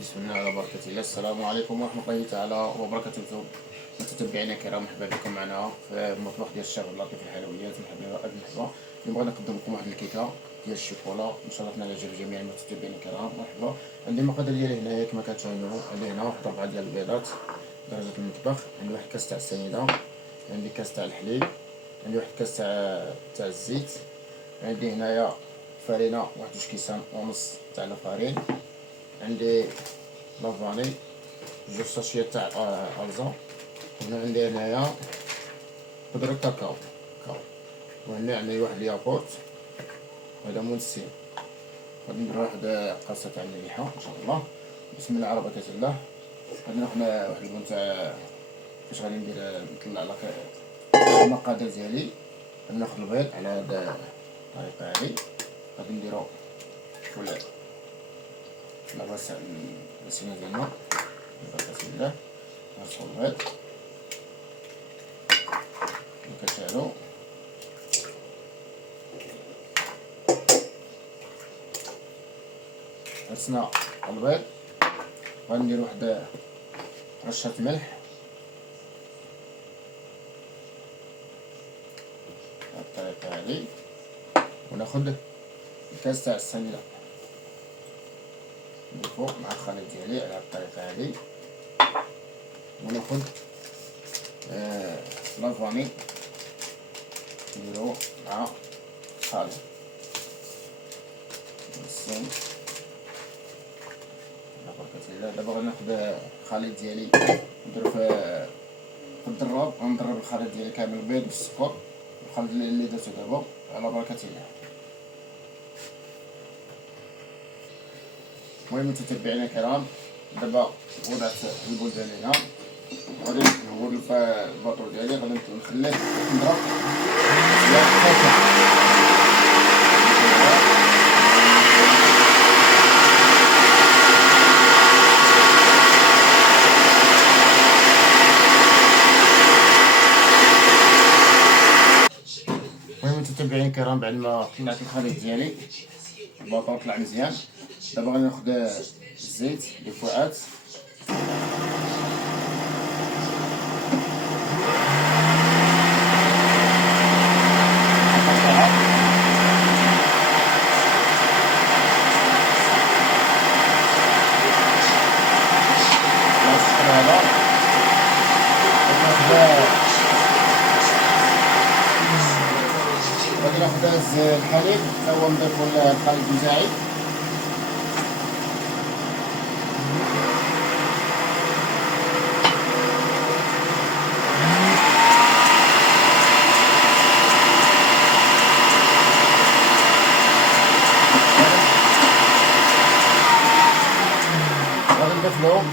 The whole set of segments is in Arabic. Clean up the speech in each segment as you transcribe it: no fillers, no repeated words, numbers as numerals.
بسم الله على بركة الله. السلام عليكم ورحمة الله تعالى وبركاته. متتبعينا الكرام، مرحبا بكم معنا في مطبخ ديال الشيف اللطيف الحلويات. مرحبا. نبغي نقدم لكم واحد الكيكة ديال الشوكولا ان شاء الله تنال اعجاب جميع المتتبعين الكرام. مرحبا. عندي المقادير ديالي هنايا كما كتشاهدوا. عندي هنا واحد 4 ديال البيضات درجة المطبخ، عندي واحد كاس تاع السنيدة، عندي كاس تاع الحليب، عندي واحد كاس تاع الزيت، عندي هنايا فرينة واحد 2 كيسان ونص تاع لافارين، عندي لافاني 2 ساشيات تاع الزا، هنا عندي هنايا بودرة كاكاو وهنا عندي واحد الياغورت وهذا منسين. غادي ندير واحد قرصة تاع المليحة ان شاء الله. بسم الله على بركة الله. غادي ناخد واحد البون تاع فاش غادي نطلع لك المقادير ديالي. غادي ناخد البيض على هاد الطريقة هادي، غادي نديرو في الغسالة ديالنا ببركة الله. نرصو البيض كتشاهدو، رصنا البيض. غندير واحد رشة ملح بهاد الطريقة هادي، وناخد الكاس تاع السنيدة نضيفو مع الخليط ديالي على هاد الطريقة هادي، وناخد لافاني نديرو مع الخليط السن على بركة الله. دابا غناخد الخليط ديالي نديرو في الدراب، غنضرب الخليط ديالي كامل، البيض بالسكر الخليط اللي درتو دابا على بركة الله. المهم متتبعينا الكرام، دابا وضعت البول ديالي هنا، غادي نهود الباطور ديالي، غادي نخليه نضرب المهم متتبعينا الكرام، بعد ما طلعت الخليط ديالي الباطور طلع مزيان، دابا غادي ناخد الزيت لفؤات غادي ناخد الحليب تا هو نضيفو الخليط بتاعي. غادي نضيف له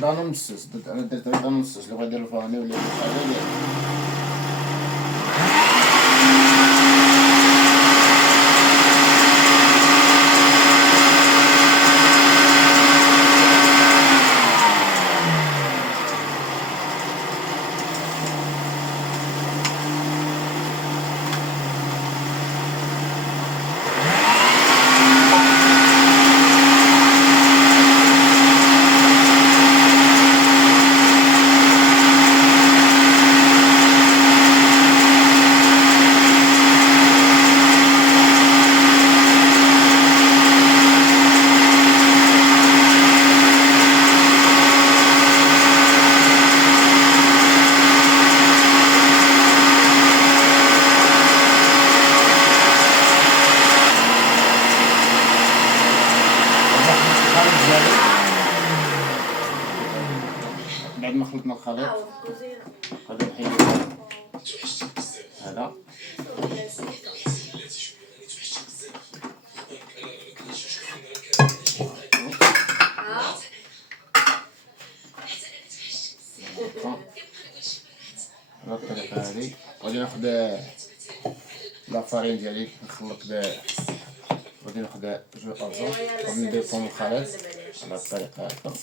دانو مسوس، انا درت دانو مسوس، اللي بغا يدير الفاني ولا يدير حاجه ديالو. بعد ما خلطنا الخليط غادي نحيدو هذا، على الطريقة هذه. غادي ناخد لافارين ديالي نخلط غادي ناخد 2 أرزة غادي نضيفهم الخليط على الطريقة هكا.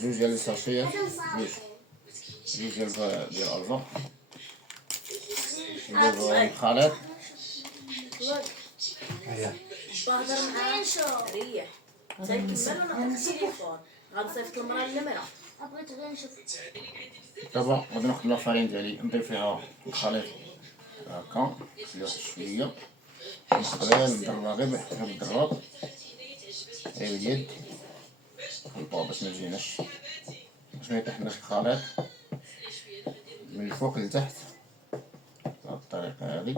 جوج ديال الساشيات، جوج ديال الأرزة نديروهم الخليط هيا بهضر معاه ريح تنكمل ونعطيك التليفون غنصيفط المرا النمرة. بغيت غير نشوف. دابا غادي ناخد لافارين ديالي نضيف فيها الخليط هكا واحد شويه نقدر نضربها غير بالضراب غير باليد نخلطوها باش متجيناش باش ميطيحناش الخليط من الفوق لتحت بهاد الطريقه هادي.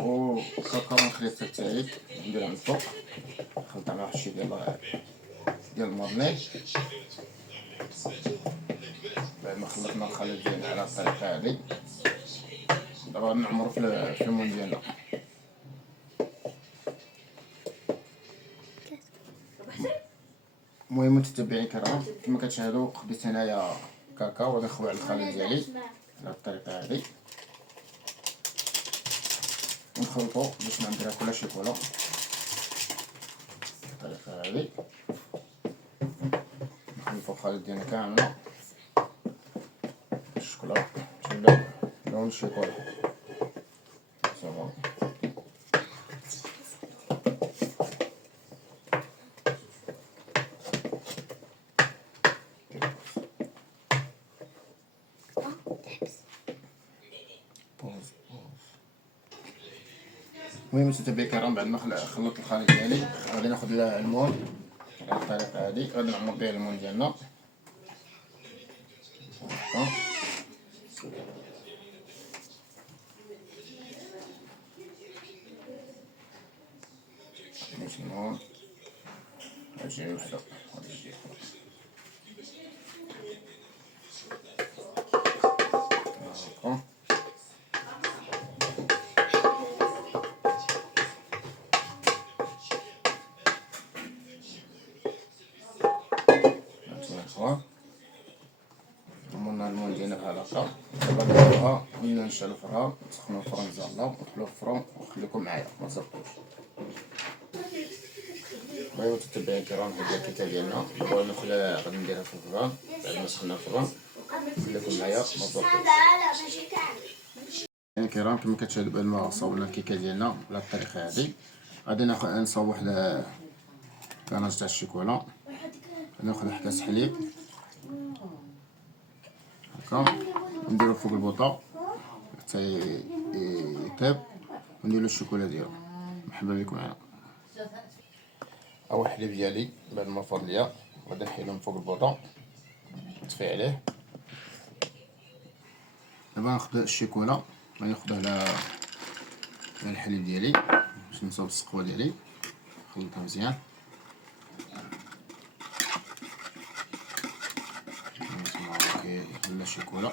و الكاكاو نخلي حتى تاعي نديرها من الفوق نخلطها مع واحد شي ديال المارنيج. بعد ما خلطنا الخليط ديالنا على الطريقه هادي دابا نعمرو في المول ديالنا. المهم متتبعين الكرام كما كتشاهدوا خديت هنايا كاكاو غادي نخوي على الخليط ديالي على الطريقه هادي ونخلطو باش ما نديرها كلها شوكولا بالطريقه هادي. نخلطو الخليط ديالنا كامله الشوكولا تولي لون الشوكولا صافي. المهم متتبعين الكرام بعد ما خلطت الخليط ديالي غادي ناخد المول على الطريقه هادي غادي نعمر بيه المول ديالنا هكا. نمشي المول هادشي وحده هادي جديد هكا. عمرنا المول ديالنا بحال هكا. دابا نديروها نشعلو الفران نسخنو الفران ان شاء الله وندخلوه في الفران ونخليكم معايا ما تزبطوش. المهم متتبعين الكرام هاد الكيكه ديالنا دابا غادي نديرها في الفران بعد ما سخنا الفران خليكم معايا ما تزبطوش. الكرام كما كتشاهدوا بعد ما صاوبنا الكيكه ديالنا بهاد الطريقه هادي غادي نصاوب واحد كناج تاع الشوكولا ناخذ واحد كاس حليب هكا نديرو فوق البوطه حتى يطيب ونديرو الشوكولا ديالو. مرحبا بكم معنا. اول حليب ديالي بعد ما فاض ليا غادي نحيدو من فوق البوطه نطفي عليه. دابا ناخد الشوكولا غادي ناخدها على الحليب ديالي باش نصاوب السقوه ديالي نخلطها مزيان. ولا الشوكولا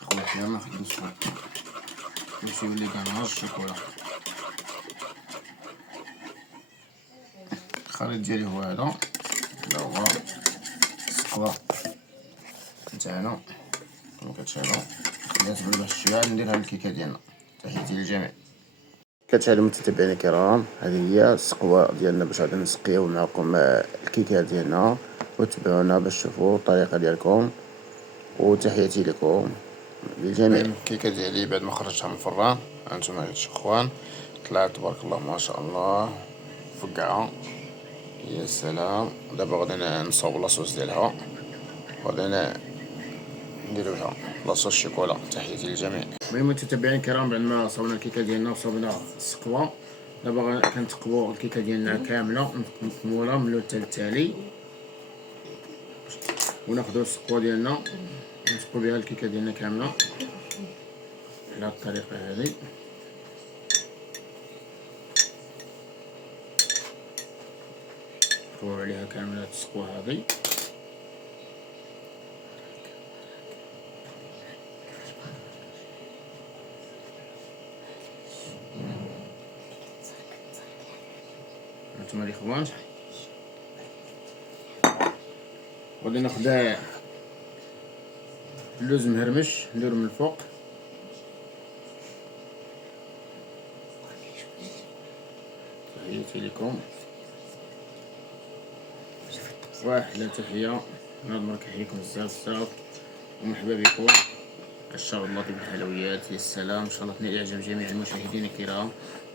تخلط فيها ما نخدمش فيها باش يولي كنهار الشوكولا. الخليط ديالي هو هذا هو السقوه تاعنا كما كتشاهدوا خليها تبرد واحد شويه نديرها للكيكه ديالنا. تحياتي للجميع. كتشاهدوا متتبعين الكرام هذه هي السقوه ديالنا باش غادي نسقيو معكم الكيكه ديالنا وتبعونا باش تشوفوا الطريقه ديالكم وتحياتي لكم للجميع. الكيكه ديالي بعد ما خرجتها من الفران هانتوما هاد الشخوان طلعت تبارك الله ما شاء الله فقعه يا سلام. دابا غادي نصاوب لاصوص ديالها وغادي نديرو لها لاصوص الشوكولا. تحياتي للجميع. المهم متتبعين الكرام بعد ما صاوبنا الكيكه ديالنا وصاوبنا السقوه دابا كنتقبو الكيكه ديالنا كامله مكموله من اللون حتى التالي وناخدو السقوه ديالنا نسقو بها الكيكه ديالنا كامله على الطريقه هذه. نقويو عليها كامله هاد السقوه هذه. هانتوما الاخوان غادي ناخد اللوز مهرمش نديرو من الفوق تحياتي لكم. واحلى تحيه. هاد المره كنحييكم بزاف ومرحبا بكم الشغل اللطيف الحلويات. يا السلام، ان شاء الله تنال اعجاب جميع المشاهدين الكرام،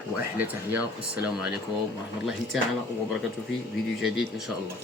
واحلى تحيه. والسلام عليكم ورحمه الله تعالى وبركاته في فيديو جديد ان شاء الله.